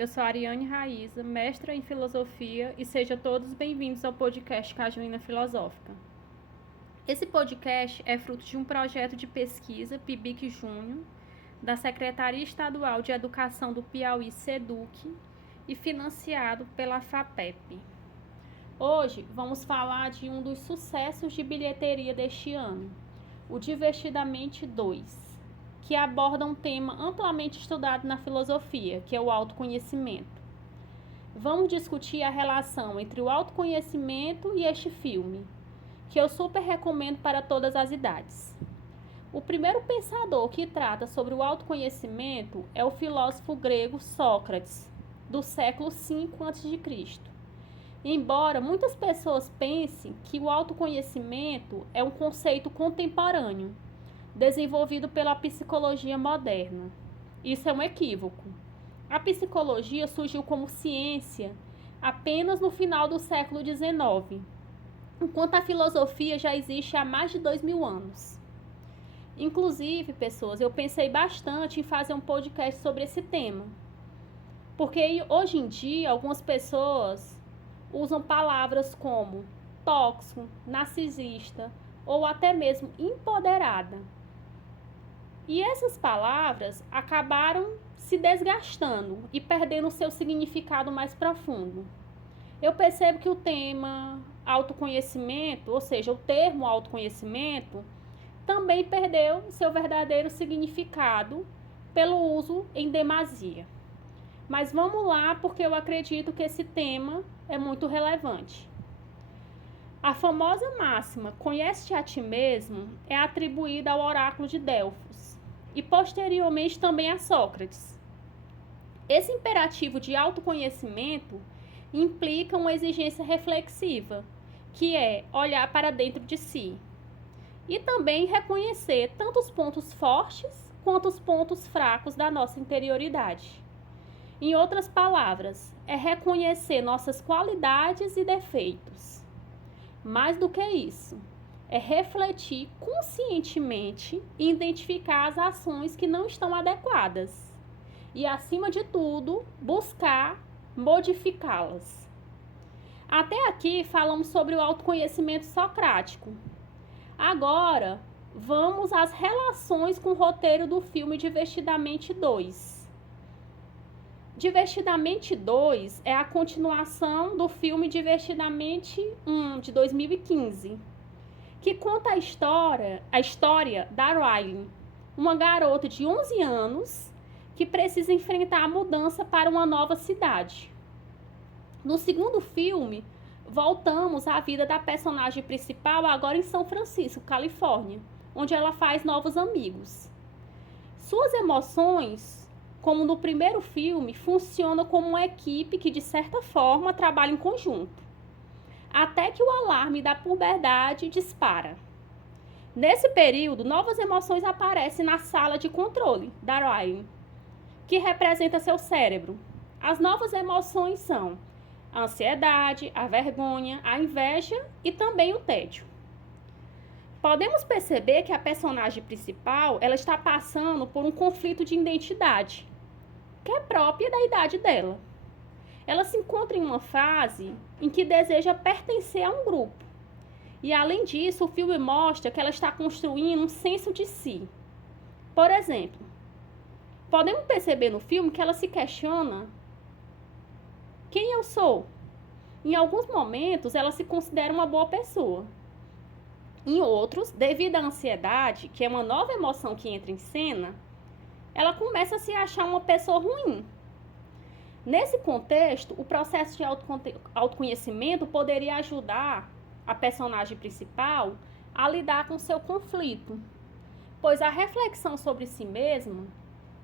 Eu sou a Ariane Raíza, mestra em filosofia, e sejam todos bem-vindos ao podcast Cajuína Filosófica. Esse podcast é fruto de um projeto de pesquisa PIBIC Júnior, da Secretaria Estadual de Educação do Piauí, SEDUC, e financiado pela FAPEP. Hoje vamos falar de um dos sucessos de bilheteria deste ano, o Divertidamente 2, que aborda um tema amplamente estudado na filosofia, que é o autoconhecimento. Vamos discutir a relação entre o autoconhecimento e este filme, que eu super recomendo para todas as idades. O primeiro pensador que trata sobre o autoconhecimento é o filósofo grego Sócrates, do século V a.C. Embora muitas pessoas pensem que o autoconhecimento é um conceito contemporâneo, desenvolvido pela psicologia moderna. Isso é um equívoco. A psicologia surgiu como ciência apenas no final do século XIX, enquanto a filosofia já existe há mais de 2000 anos. Inclusive, pessoas, eu pensei bastante em fazer um podcast sobre esse tema, porque hoje em dia algumas pessoas usam palavras como tóxico, narcisista ou até mesmo empoderada. E essas palavras acabaram se desgastando e perdendo seu significado mais profundo. Eu percebo que o tema autoconhecimento, ou seja, o termo autoconhecimento, também perdeu seu verdadeiro significado pelo uso em demasia. Mas vamos lá, porque eu acredito que esse tema é muito relevante. A famosa máxima "conhece-te a ti mesmo" é atribuída ao oráculo de Delfos e posteriormente também a Sócrates. Esse imperativo de autoconhecimento implica uma exigência reflexiva, que é olhar para dentro de si e também reconhecer tanto os pontos fortes quanto os pontos fracos da nossa interioridade. Em outras palavras, é reconhecer nossas qualidades e defeitos. Mais do que isso, é refletir conscientemente e identificar as ações que não estão adequadas. E, acima de tudo, buscar modificá-las. Até aqui falamos sobre o autoconhecimento socrático. Agora, vamos às relações com o roteiro do filme Divertidamente 2. Divertidamente 2 é a continuação do filme Divertidamente 1, de 2015, que conta a história da Riley, uma garota de 11 anos que precisa enfrentar a mudança para uma nova cidade. No segundo filme, voltamos à vida da personagem principal agora em São Francisco, Califórnia, onde ela faz novos amigos. Suas emoções, como no primeiro filme, funcionam como uma equipe que, de certa forma, trabalha em conjunto, até que o alarme da puberdade dispara. Nesse período, novas emoções aparecem na sala de controle da Riley, que representa seu cérebro. As novas emoções são a ansiedade, a vergonha, a inveja e também o tédio. Podemos perceber que a personagem principal ela está passando por um conflito de identidade, que é própria da idade dela. Ela se encontra em uma fase em que deseja pertencer a um grupo. E, além disso, o filme mostra que ela está construindo um senso de si. Por exemplo, podemos perceber no filme que ela se questiona: quem eu sou? Em alguns momentos, ela se considera uma boa pessoa. Em outros, devido à ansiedade, que é uma nova emoção que entra em cena, ela começa a se achar uma pessoa ruim. Nesse contexto, o processo de autoconhecimento poderia ajudar a personagem principal a lidar com seu conflito, pois a reflexão sobre si mesma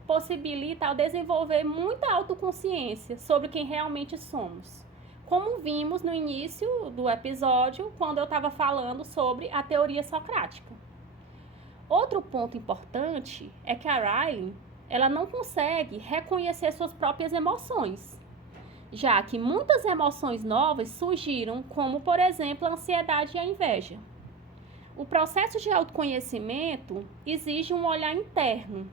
possibilita desenvolver muita autoconsciência sobre quem realmente somos, como vimos no início do episódio, quando eu estava falando sobre a teoria socrática. Outro ponto importante é que a Riley ela não consegue reconhecer suas próprias emoções, já que muitas emoções novas surgiram, como, por exemplo, a ansiedade e a inveja. O processo de autoconhecimento exige um olhar interno,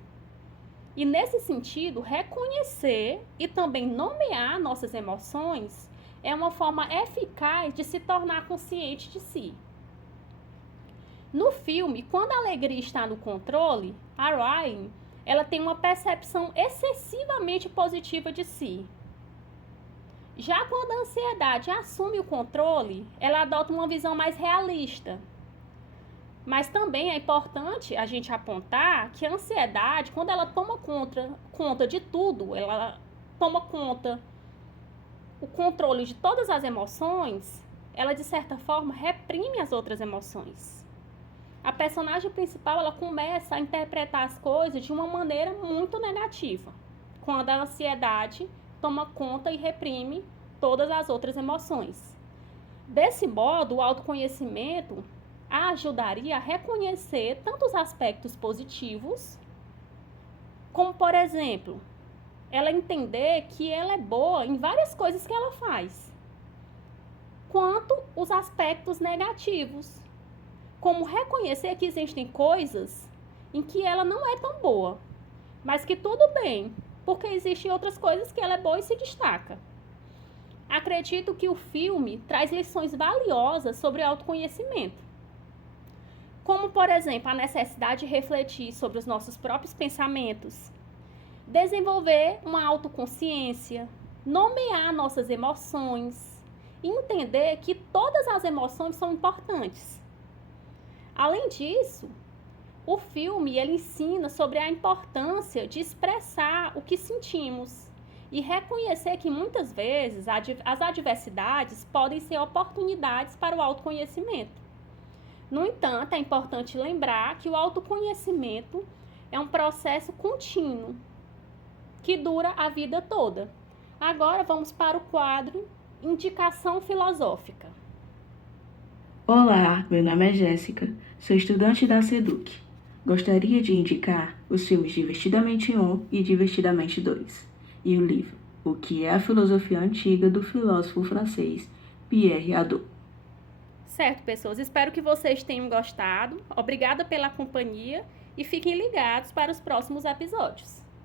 E nesse sentido, reconhecer e também nomear nossas emoções é uma forma eficaz de se tornar consciente de si. No filme, quando a alegria está no controle, a Ryan, ela tem uma percepção excessivamente positiva de si. Já quando a ansiedade assume o controle, ela adota uma visão mais realista. Mas também é importante a gente apontar que a ansiedade, quando ela toma conta de tudo, ela toma conta o controle de todas as emoções, ela de certa forma reprime as outras emoções. A personagem principal, ela começa a interpretar as coisas de uma maneira muito negativa, quando a ansiedade toma conta e reprime todas as outras emoções. Desse modo, o autoconhecimento a ajudaria a reconhecer tanto os aspectos positivos, como, por exemplo, ela entender que ela é boa em várias coisas que ela faz, quanto os aspectos negativos, como reconhecer que existem coisas em que ela não é tão boa, mas que tudo bem, porque existem outras coisas que ela é boa e se destaca. Acredito que o filme traz lições valiosas sobre autoconhecimento, como, por exemplo, a necessidade de refletir sobre os nossos próprios pensamentos, desenvolver uma autoconsciência, nomear nossas emoções e entender que todas as emoções são importantes. Além disso, o filme ele ensina sobre a importância de expressar o que sentimos e reconhecer que muitas vezes as adversidades podem ser oportunidades para o autoconhecimento. No entanto, é importante lembrar que o autoconhecimento é um processo contínuo, que dura a vida toda. Agora vamos para o quadro Indicação Filosófica. Olá, meu nome é Jéssica, sou estudante da SEDUC. Gostaria de indicar os filmes Divertidamente 1 e Divertidamente 2 e o livro O que é a Filosofia Antiga do filósofo francês Pierre Hadot. Certo, pessoas, espero que vocês tenham gostado. Obrigada pela companhia e fiquem ligados para os próximos episódios.